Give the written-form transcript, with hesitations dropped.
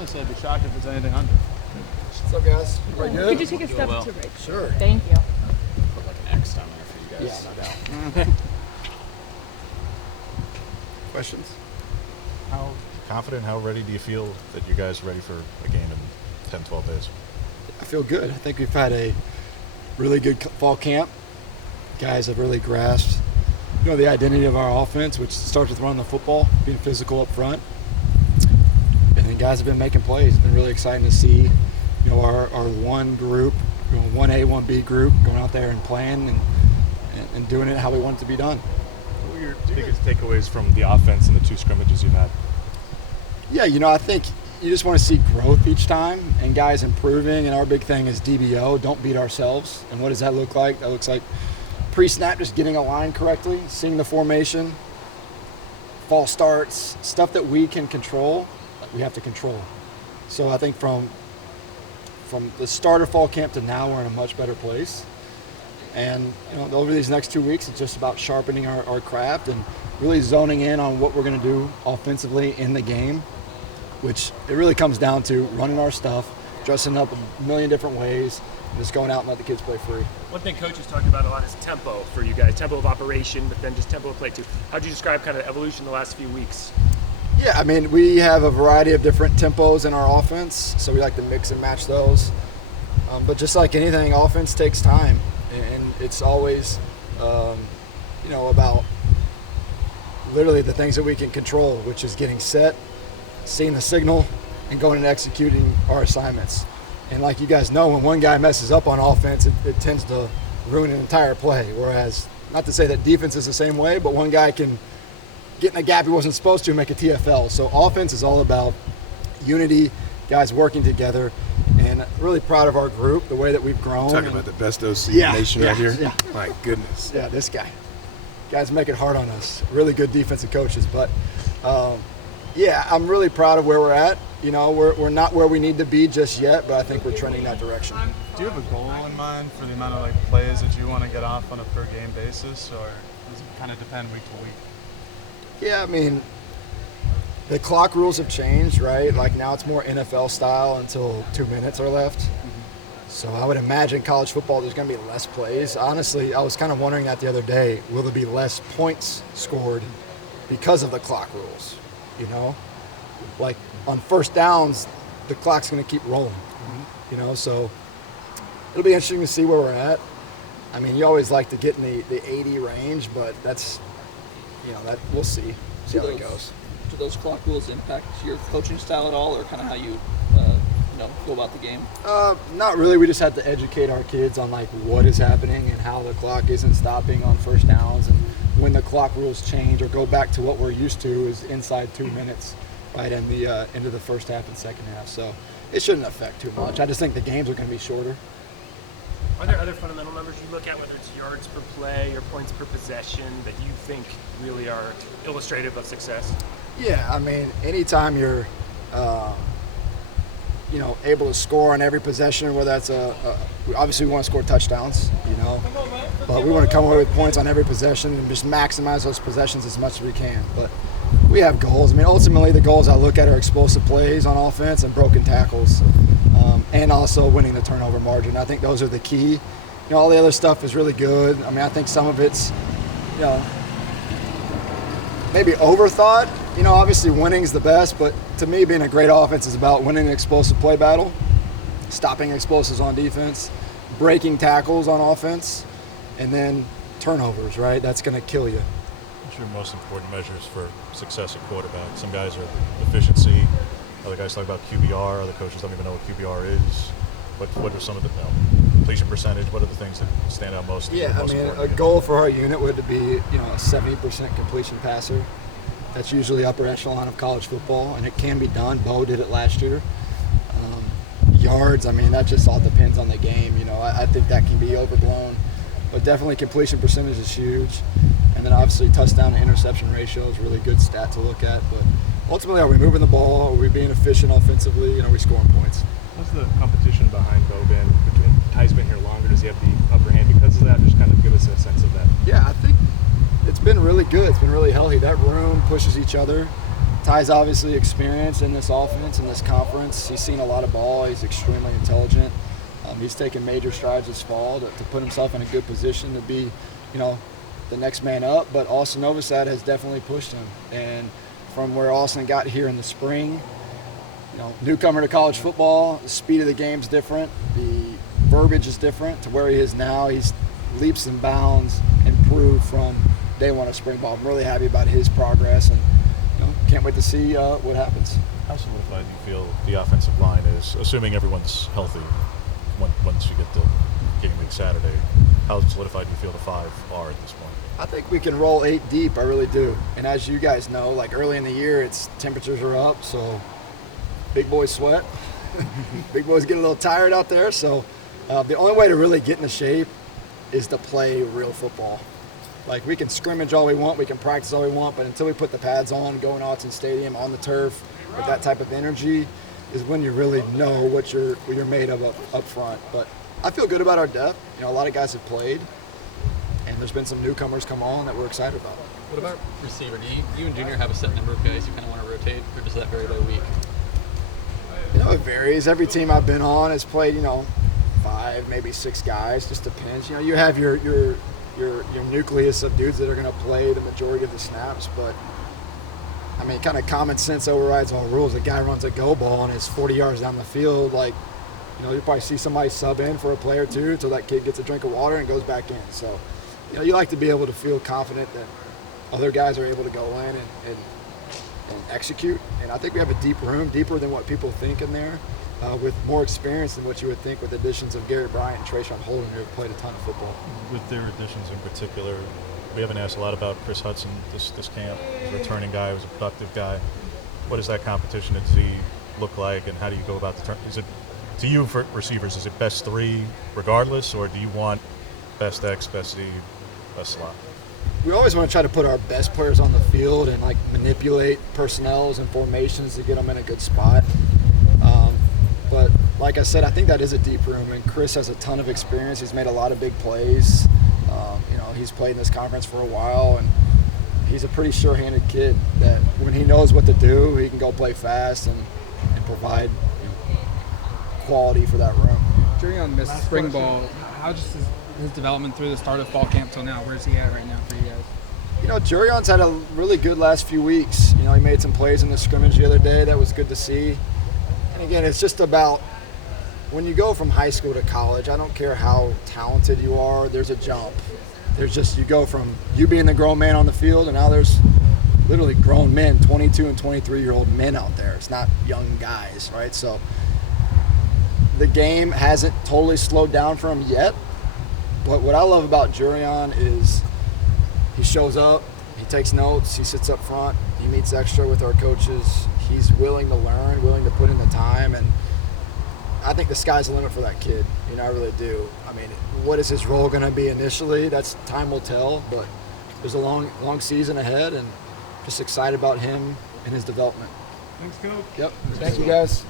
honestly, I'd be shocked if it's anything under. What's up, guys? Everybody good? Could you take a step to right? Sure. Thank you. Put like an X down there for you guys. Yeah, no doubt. Questions? How confident, how ready do you feel that you guys are ready for a game in 10, 12 days? I feel good. I think we've had a really good fall camp. Guys have really grasped, the identity of our offense, which starts with running the football, being physical up front. And then guys have been making plays. It's been really exciting to see, our one group, 1A, 1B group going out there and playing and doing it how we want it to be done. What were your biggest takeaways from the offense in the two scrimmages you've had? Yeah, I think you just want to see growth each time and guys improving. And our big thing is DBO, don't beat ourselves. And what does that look like? That looks like pre-snap, just getting aligned correctly, seeing the formation, false starts, stuff that we can control, we have to control. So I think from the start of fall camp to now, we're in a much better place. And over these next 2 weeks, it's just about sharpening our craft and really zoning in on what we're going to do offensively in the game, which it really comes down to running our stuff, dressing up a million different ways, and just going out and let the kids play free. One thing coaches talked about a lot is tempo for you guys, tempo of operation, but then just tempo of play too. How'd you describe kind of the evolution the last few weeks? Yeah, I mean, we have a variety of different tempos in our offense, so we like to mix and match those. But just like anything, offense takes time, and it's always, about literally the things that we can control, which is getting set, seeing the signal, and going and executing our assignments. And like you guys know, when one guy messes up on offense, it tends to ruin an entire play. Whereas, not to say that defense is the same way, but one guy can get in a gap he wasn't supposed to, make a TFL. So offense is all about unity, guys working together, and really proud of our group, the way that we've grown. Talking about the best OC in the nation right here. Yeah. My goodness. Yeah, this guy. Guys make it hard on us. Really good defensive coaches. But, I'm really proud of where we're at. We're not where we need to be just yet, but I think we're trending that direction. Do you have a goal in mind for the amount of plays that you want to get off on a per game basis, or does it kind of depend week to week? Yeah, I mean, the clock rules have changed, right? Like now it's more NFL style until 2 minutes are left. So I would imagine college football, there's going to be less plays. Honestly, I was kind of wondering that the other day. Will there be less points scored because of the clock rules? Like on first downs, the clock's going to keep rolling. So it'll be interesting to see where we're at. I mean, you always like to get in the 80 range, but that's, that we'll see how it goes. Do those clock rules impact your coaching style at all, or kind of how you, go about the game? Not really. We just have to educate our kids on what is happening and how the clock isn't stopping on first downs, and when the clock rules change or go back to what we're used to is inside 2 minutes, right in the end of the first half and second half. So it shouldn't affect too much. I just think the games are going to be shorter. Are there other fundamental numbers you look at, whether it's yards per play or points per possession, that you think really are illustrative of success? Yeah, I mean, anytime you're, able to score on every possession, whether that's obviously we want to score touchdowns, but we want to come away with points on every possession and just maximize those possessions as much as we can. But we have goals. I mean, ultimately the goals I look at are explosive plays on offense and broken tackles, and also winning the turnover margin. I think those are the key. All the other stuff is really good. I mean, I think some of it's, maybe overthought. Obviously winning's the best, but to me, being a great offense is about winning an explosive play battle, stopping explosives on defense, breaking tackles on offense, and then turnovers, right? That's going to kill you. What's your most important measures for success at quarterback? Some guys are efficiency, other guys talk about QBR, other coaches don't even know what QBR is. What are some of the completion percentage? What are the things that stand out most? Yeah, I mean, a goal for our unit would be, a 70% completion passer. That's usually upper echelon of college football, and it can be done. Bo did it last year. Yards, I mean, that just all depends on the game. I think that can be overblown, but definitely completion percentage is huge. And then obviously touchdown to interception ratio is a really good stat to look at. But ultimately, are we moving the ball? Are we being efficient offensively? Are we scoring points? What's the competition behind Bo been? Ty's been here longer. Does he have the upper hand because of that? Just kind of give us a sense of that. Yeah, I think it's been really good. It's been really healthy. That room pushes each other. Ty's obviously experienced in this offense, in this conference. He's seen a lot of ball. He's extremely intelligent. He's taken major strides this fall to put himself in a good position to be, the next man up. But Austin Novosad has definitely pushed him. And from where Austin got here in the spring, newcomer to college football, the speed of the game's different. The verbiage is different to where he is now. He's leaps and bounds improved from day one of spring ball. I'm really happy about his progress, and can't wait to see what happens. How solidified do you feel the offensive line is, assuming everyone's healthy once you get to game week Saturday? How solidified do you feel the 5 are at this point? I think we can roll 8 deep. I really do. And as you guys know, like early in the year, temperatures are up, so big boys sweat. Big boys get a little tired out there. So the only way to really get into shape is to play real football. Like, we can scrimmage all we want, we can practice all we want, but until we put the pads on, go in Autzen Stadium on the turf with that type of energy is when you really know what you're made of up front. But I feel good about our depth. A lot of guys have played, and there's been some newcomers come on that we're excited about. What about receiver? Do you and Junior have a set number of guys you kind of want to rotate, or does that vary by week? It varies. Every team I've been on has played, 5, maybe 6 guys. Just depends. You have your nucleus of dudes that are going to play the majority of the snaps, but I mean, kind of common sense overrides all rules. A guy runs a go ball and is 40 yards down the field, you'll probably see somebody sub in for a play or two until that kid gets a drink of water and goes back in. So, you like to be able to feel confident that other guys are able to go in and execute. And I think we have a deep room, deeper than what people think in there, with more experience than what you would think with additions of Gary Bryant and Trayshawn Holden, who have played a ton of football. With their additions in particular, we haven't asked a lot about Chris Hudson this camp. He's a returning guy, who's a productive guy. What does that competition at Z look like, and how do you go about the turn? Is it, to you, for receivers, is it best 3 regardless, or do you want best X, best Z, best slot? We always want to try to put our best players on the field and manipulate personnels and formations to get them in a good spot. But like I said, I think that is a deep room, and Chris has a ton of experience. He's made a lot of big plays. He's played in this conference for a while, and he's a pretty sure-handed kid that when he knows what to do, he can go play fast and provide quality for that room. Jurion missed spring ball. How just his development through the start of fall camp till now? Where's he at right now for you guys? Jurion's had a really good last few weeks. He made some plays in the scrimmage the other day. That was good to see. And again, it's just about when you go from high school to college, I don't care how talented you are, there's a jump. You go from you being the grown man on the field, and now there's literally grown men, 22 and 23-year-old men out there. It's not young guys, right? So the game hasn't totally slowed down for him yet. But what I love about Jurion is he shows up, he takes notes, he sits up front, he meets extra with our coaches. He's willing to learn, willing to put in the time, and I think the sky's the limit for that kid. I really do. I mean, what is his role going to be initially? That's time will tell, but there's a long season ahead, and just excited about him and his development. Thanks, Coach. Yep. Thank you, guys.